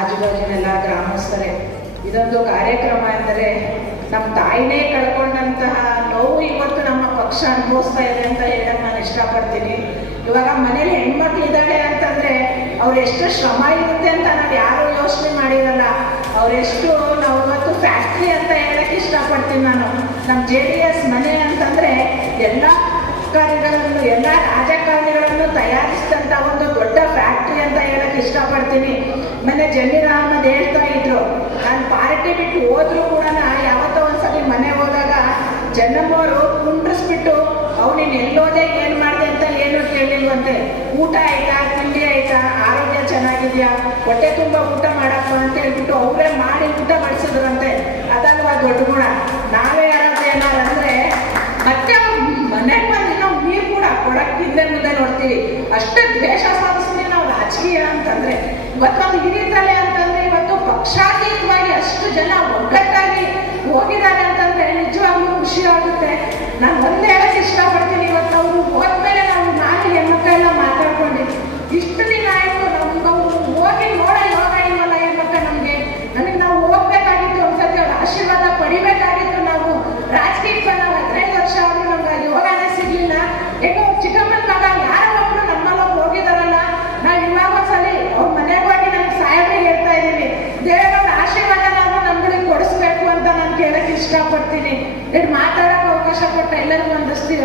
ಆಜುಬಾಜಿನೆಲ್ಲ ಗ್ರಾಮಸ್ಥರೇ, ಇದೊಂದು ಕಾರ್ಯಕ್ರಮ ಅಂದರೆ ನಮ್ಮ ತಾಯಿನೇ ಕಳ್ಕೊಂಡಂತಹ ನೋವು ಇವತ್ತು ನಮ್ಮ ಪಕ್ಷ ಅನುಭವಿಸ್ತಾ ಇದೆ ಅಂತ ಹೇಳಕ್ ನಾನು ಇಷ್ಟಪಡ್ತೀನಿ. ಇವಾಗ ಮನೇಲಿ ಹೆಣ್ಮಕ್ಳಿದ್ದಾಳೆ ಅಂತಂದ್ರೆ ಅವ್ರು ಎಷ್ಟು ಶ್ರಮ ಇರುತ್ತೆ ಅಂತ ನಾವು ಯಾರು ಯೋಚನೆ ಮಾಡಿರಲ್ಲ. ಅವರೆಷ್ಟು ನಾವು ಇವತ್ತು ಫ್ಯಾಕ್ಟ್ರಿ ಅಂತ ಹೇಳಕ್ ಇಷ್ಟಪಡ್ತೀನಿ ನಾನು. ನಮ್ಮ JDS ಮನೆ ಅಂತಂದ್ರೆ ಎಲ್ಲ ರಾಜಕಾರಣಿಗಳನ್ನು ತಯಾರಿಸಿದಂತ ಒಂದು ದೊಡ್ಡ ಫ್ಯಾಕ್ಟ್ರಿ ಅಂತ ಹೇಳಕ್ ಇಷ್ಟಪಡ್ತೀನಿ. ಮೊನ್ನೆ ಜಮೀರ್ ಅಹಮದ್ ಹೇಳ್ತಾ ಇದ್ರು, ನಾನು ಪಾರ್ಟಿ ಬಿಟ್ಟು ಹೋದ್ರು ಕೂಡ ಯಾವತ್ತೋ ಒಂದ್ಸಲಿ ಮನೆ ಹೋದಾಗ ಜನ್ನಮ್ಮವರು ಕುಂಡ್ರಿಸ್ಬಿಟ್ಟು ನೀನು ಎಲ್ಲೋದೆ ಏನ್ ಮಾಡಿದೆ ಅಂತ ಏನು ಕೇಳಿಲ್ವಂತೆ. ಊಟ ಆಯ್ತಾ, ತಿಂಡಿ ಆಯ್ತಾ, ಆರೋಗ್ಯ ಚೆನ್ನಾಗಿದ್ಯಾ, ಹೊಟ್ಟೆ ತುಂಬ ಊಟ ಮಾಡಪ್ಪ ಅಂತ ಹೇಳ್ಬಿಟ್ಟು ಅವರೇ ಮಾಡಿ ಊಟ ಬಡಿಸಿದ್ರಂತೆ. ಅದಲ್ವಾ ದೊಡ್ಡ ಗುಣ. ನಾವೇ ಯಾರಾದ್ರೂ ಏನಾರಂದ್ರೆ ಮತ್ತೆ ಮನೆಗೆ ಬಂದು ನಾವು ನೀರು ಕೂಡ ಕೊಡಕ್ಕೆ ಹಿಂದೆ ಮುಂದೆ ನೋಡ್ತೀವಿ. ಅಷ್ಟೇ ದ್ವೇಷ ಸಾಧಿಸ್ತೀವಿ ನಾವು ರಾಜಕೀಯ ಅಂತಂದ್ರೆ. ಇವತ್ತೊಂದು ಹಿರಿತಲೆ ಅಂತಂದ್ರೆ ಇವತ್ತು ಪಕ್ಷಾತೀತವಾಗಿ ಅಷ್ಟು ಜನ ಒಗ್ಗಟ್ಟಾಗಿ ಹೋಗಿದ್ದಾರೆ ಅಂತಂದ್ರೆ ನಿಜವಾಗ್ಲೂ ಖುಷಿ ಆಗುತ್ತೆ. ನಾನು ಒಂದೇ ಹೇಳಕ್ಕೆ ಇಷ್ಟಪಡ್ತೀನಿ, ಇವತ್ತು ಅವರು ಹೋದ್ಮೇಲೆ ನಾವು ಹೆಣ್ಮಕ್ಳೆಲ್ಲ ಮಾತಾಡ್ಕೊಂಡು ಇಷ್ಟು ದಿನ ಆಯ್ತು ನಾವು ಹೋಗಿ ನೋಡೋ ಯೋಗ ಇಲ್ವಲ್ಲ ಹೆಣ್ಮಕ್ಳ ನಮಗೆ ನಾವು ಹೋಗ್ಬೇಕಾಗಿತ್ತು, ಒಂದ್ಸತಿ ಅವ್ರ ಆಶೀರ್ವಾದ ಪಡಿಬೇಕಾಗಿತ್ತು. ನಾವು ರಾಜಕೀಯಕ್ಕೆ ನಾವು 15 ವರ್ಷ ಆದ್ರೂ ನಮ್ಗೆ ಯೋಗನೇ ಸಿಗ್ಲಿಲ್ಲ. ಹೇಗೋ ಚಿಕ್ಕಮ್ಮನ ಮಗ ಯಾರೋ ಒಬ್ರು ನಮ್ಮಲ್ಲಿ ಹೋಗಿದಾರಲ್ಲ, ನಾವು ಇವಾಗ ಒಂದ್ಸಲಿ ಅವ್ರ ಮನೆಗೆ ಹೋಗಿ ನಮ್ಗೆ ಸಾಹೇಬ್ರಿಗೆ ಹೇಳ್ತಾ ಇದೀವಿ, ದೇವರ ಆಶೀರ್ವಾದ ನಾವು ನಮ್ಗಳಿಗೆ ಕೊಡಿಸ್ಬೇಕು ಅಂತ ನಾನು ಕೇಳಕ್ಕೆ ಇಷ್ಟಪಡ್ತೀನಿ. ಮಾತಾಡೋಕೆ ಅವಕಾಶ ಕೊಟ್ಟ ಎಲ್ಲರಿಗೂ ಒಂದಿಸ್ತೀವಿ.